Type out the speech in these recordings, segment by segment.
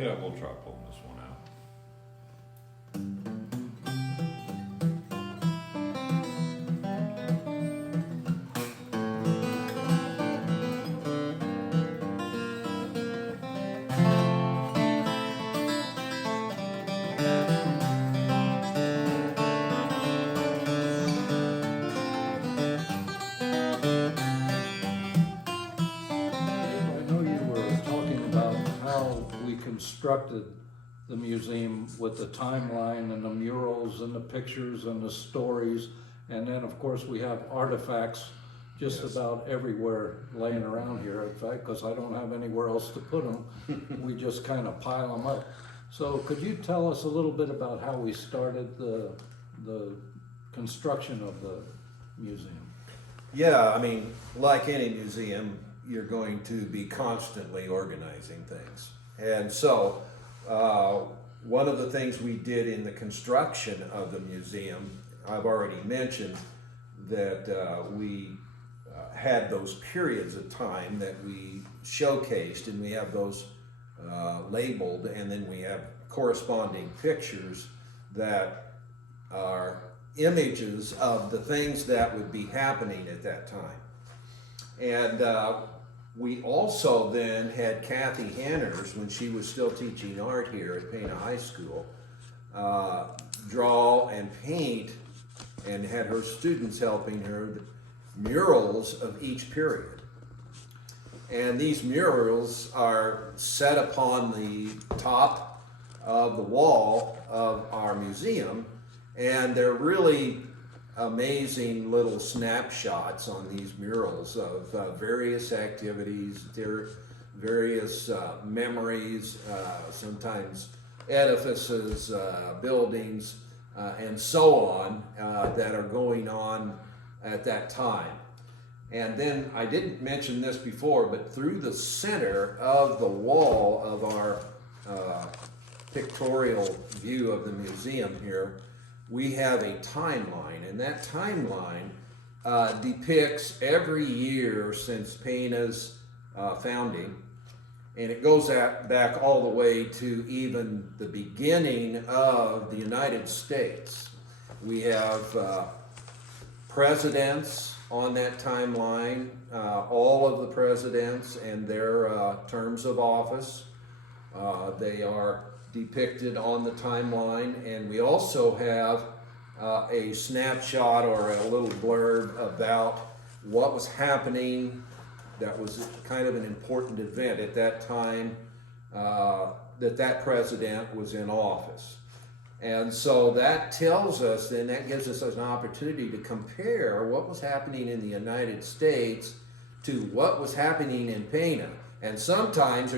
Yeah, we'll try pulling this one out. I know you were talking about how we constructed the museum with the timeline and the murals and the pictures and the stories. And then, of course, we have artifacts just Yes. about everywhere laying around here. In fact, because I don't have anywhere else to put them, we just kind of pile them up. So could you tell us a little bit about how we started the construction of the museum? Yeah, I mean, like any museum, you're going to be constantly organizing things. And so, one of the things we did in the construction of the museum, I've already mentioned that we had those periods of time that we showcased, and we have those labeled, and then we have corresponding pictures that are images of the things that would be happening at that time. And we also then had Kathy Hanners, when she was still teaching art here at Pana High School, draw and paint, and had her students helping her, murals of each period. And these murals are set upon the top of the wall of our museum, and they're really amazing little snapshots on these murals of various activities, various memories, sometimes edifices, buildings, and so on that are going on at that time. And then I didn't mention this before, but through the center of the wall of our pictorial view of the museum here, we have a timeline, and that timeline depicts every year since Pana's founding, and it goes back all the way to even the beginning of the United States. We have presidents on that timeline, all of the presidents and their terms of office. They are depicted on the timeline, and we also have a snapshot or a little blurb about what was happening that was kind of an important event at that time that president was in office. And so that tells us, then that gives us an opportunity to compare what was happening in the United States to what was happening in Pana. And sometimes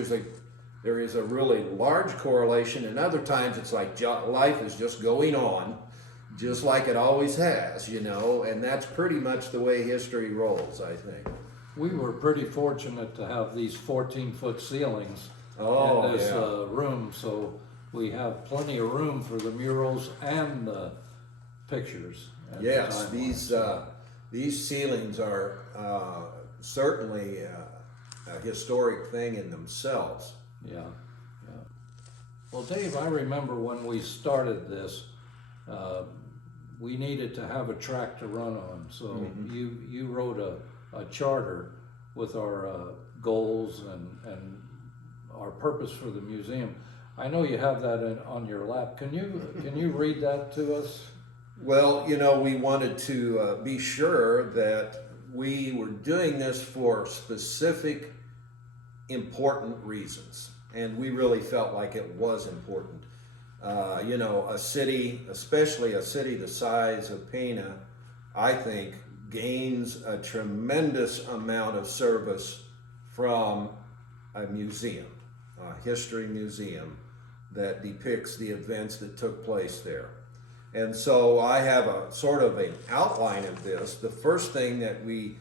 there is a really large correlation, and other times it's like life is just going on, just like it always has, you know, and that's pretty much the way history rolls, I think. We were pretty fortunate to have these 14-foot ceilings in this room, so we have plenty of room for the murals and the pictures. Yes, these ceilings are certainly a historic thing in themselves. Yeah, yeah. Well, Dave, I remember when we started this, we needed to have a track to run on. So you wrote a charter with our goals and our purpose for the museum. I know you have that on your lap. Can you read that to us? Well, you know, we wanted to be sure that we were doing this for specific, important reasons, and we really felt like it was important. You know, a city, especially a city the size of Pana, I think gains a tremendous amount of service from a museum, a history museum that depicts the events that took place there. And so I have a sort of an outline of this. The first thing that we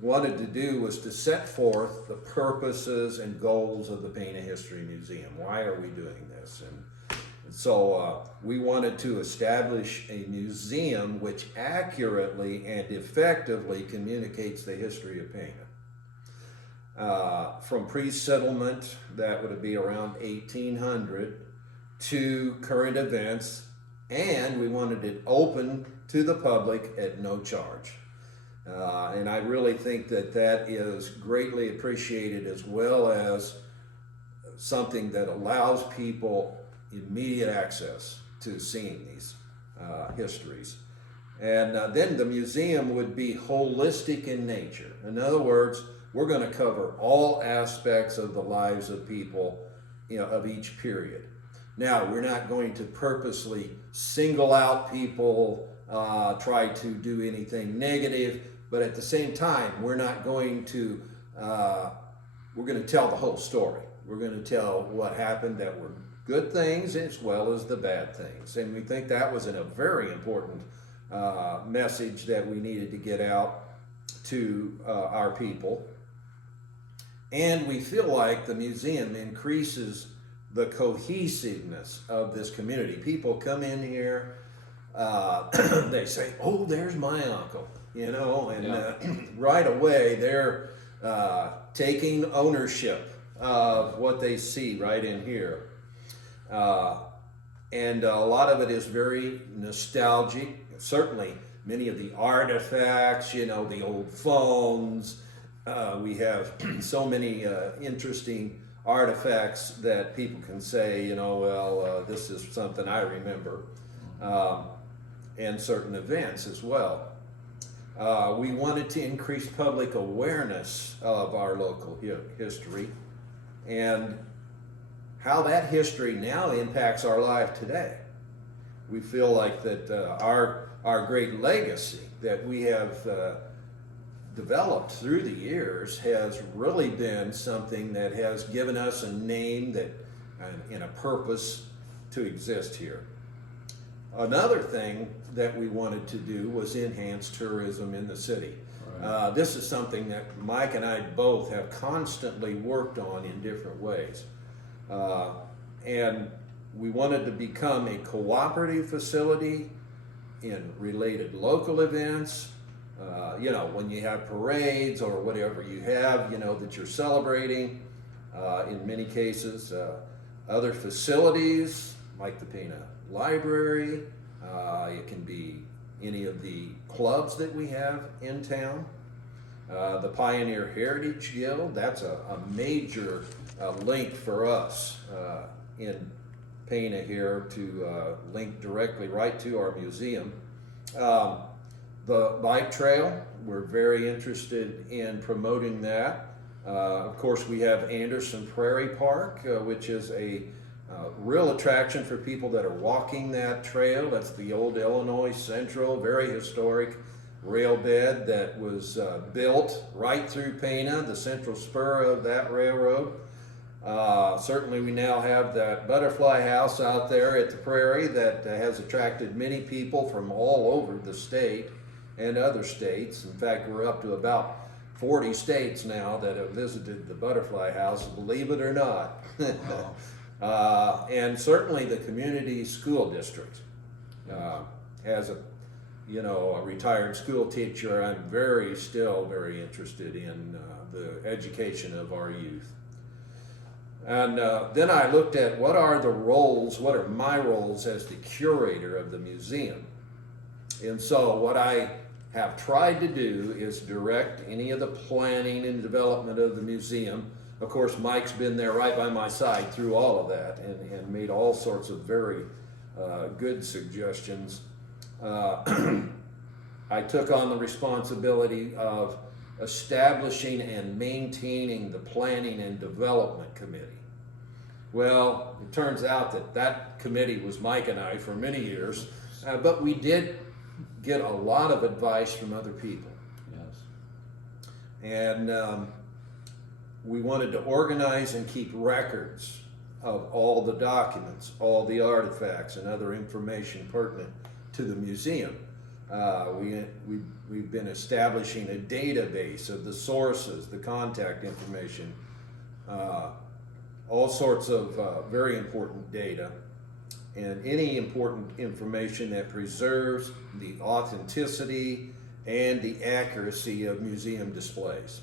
wanted to do was to set forth the purposes and goals of the Pana History Museum. Why are we doing this? And so we wanted to establish a museum which accurately and effectively communicates the history of Pana. from pre-settlement, that would be around 1800, to current events, and we wanted it open to the public at no charge. And I really think that that is greatly appreciated, as well as something that allows people immediate access to seeing these histories. And then the museum would be holistic in nature. In other words, we're going to cover all aspects of the lives of people, of each period. Now, we're not going to purposely single out people, try to do anything negative, but at the same time, we're not going to, we're going to tell the whole story. We're going to tell what happened that were good things as well as the bad things. And we think that was a very important message that we needed to get out to our people. And we feel like the museum increases the cohesiveness of this community. People come in here, they say, "Oh, there's my uncle," and right away they're taking ownership of what they see right in here. And a lot of it is very nostalgic. Certainly many of the artifacts, the old phones. We have so many interesting artifacts that people can say, this is something I remember, and certain events as well. We wanted to increase public awareness of our local history and how that history now impacts our life today. We feel like that our great legacy that we have developed through the years has really been something that has given us a name and a purpose to exist here. Another thing that we wanted to do was enhance tourism in the city. Right. This is something that Mike and I both have constantly worked on in different ways. And we wanted to become a cooperative facility in related local events. When you have parades or whatever you have, that you're celebrating, in many cases, other facilities like the Pana Library, it can be any of the clubs that we have in town. The Pioneer Heritage Guild, that's a major link for us in Pana here to link directly right to our museum. The bike trail, we're very interested in promoting that. Of course, we have Anderson Prairie Park, which is a real attraction for people that are walking that trail. That's the old Illinois Central, very historic rail bed that was built right through Pana, the central spur of that railroad. Certainly we now have that butterfly house out there at the prairie that has attracted many people from all over the state and other states. In fact, we're up to about 40 states now that have visited the butterfly house, believe it or not. And certainly the community school district. As a retired school teacher, I'm still very interested in the education of our youth. And then I looked at what are my roles as the curator of the museum. And so what I have tried to do is direct any of the planning and development of the museum. Of course, Mike's been there right by my side through all of that and made all sorts of very good suggestions. I took on the responsibility of establishing and maintaining the Planning and Development Committee. Well, it turns out that committee was Mike and I for many years, but we did get a lot of advice from other people. Yes. And we wanted to organize and keep records of all the documents, all the artifacts and other information pertinent to the museum. We've been establishing a database of the sources, the contact information, all sorts of very important data, and any important information that preserves the authenticity and the accuracy of museum displays.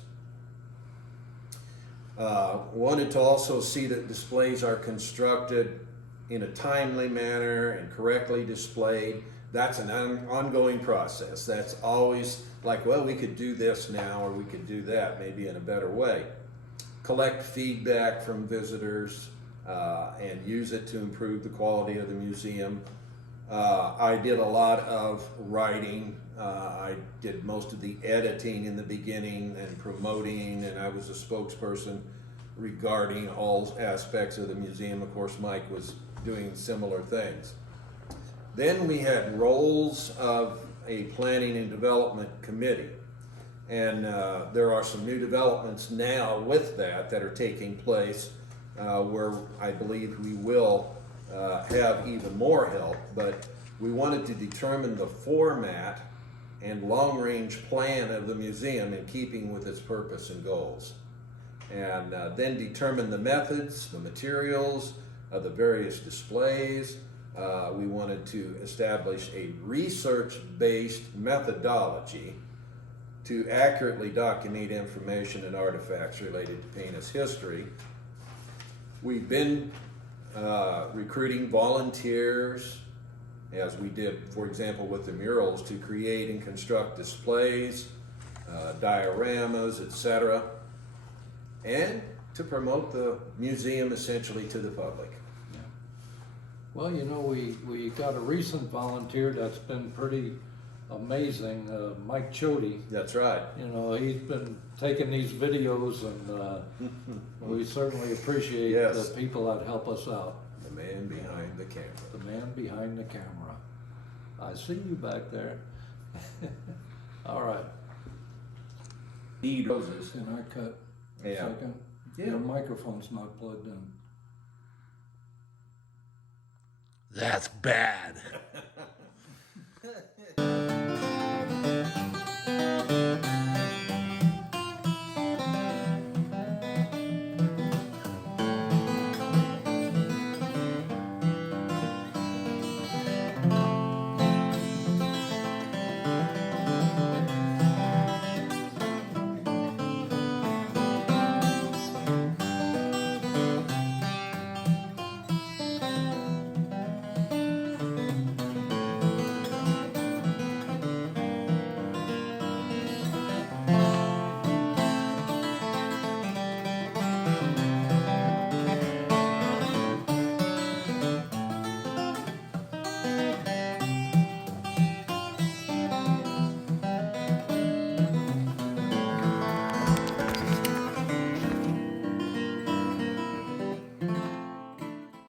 Wanted to also see that displays are constructed in a timely manner and correctly displayed. That's an ongoing process. That's always like, well, we could do this now, or we could do that maybe in a better way. Collect feedback from visitors and use it to improve the quality of the museum. I did a lot of writing. I did most of the editing in the beginning and promoting, and I was a spokesperson regarding all aspects of the museum. Of course, Mike was doing similar things. Then we had roles of a planning and development committee. And there are some new developments now with that are taking place where I believe we will have even more help. But we wanted to determine the format and long-range plan of the museum in keeping with its purpose and goals. And then determine the methods, the materials of the various displays. We wanted to establish a research-based methodology to accurately document information and artifacts related to Pana's history. We've been recruiting volunteers, as we did, for example, with the murals, to create and construct displays, dioramas, etc., and to promote the museum essentially to the public. Well, you know, we got a recent volunteer that's been pretty amazing, Mike Chody. That's right. You know, he's been taking these videos, and we certainly appreciate Yes. the people that help us out. The man behind the camera. The man behind the camera. I see you back there. All right. Need roses. Can I cut a Yeah. second? Yeah. Your microphone's not plugged in. That's bad.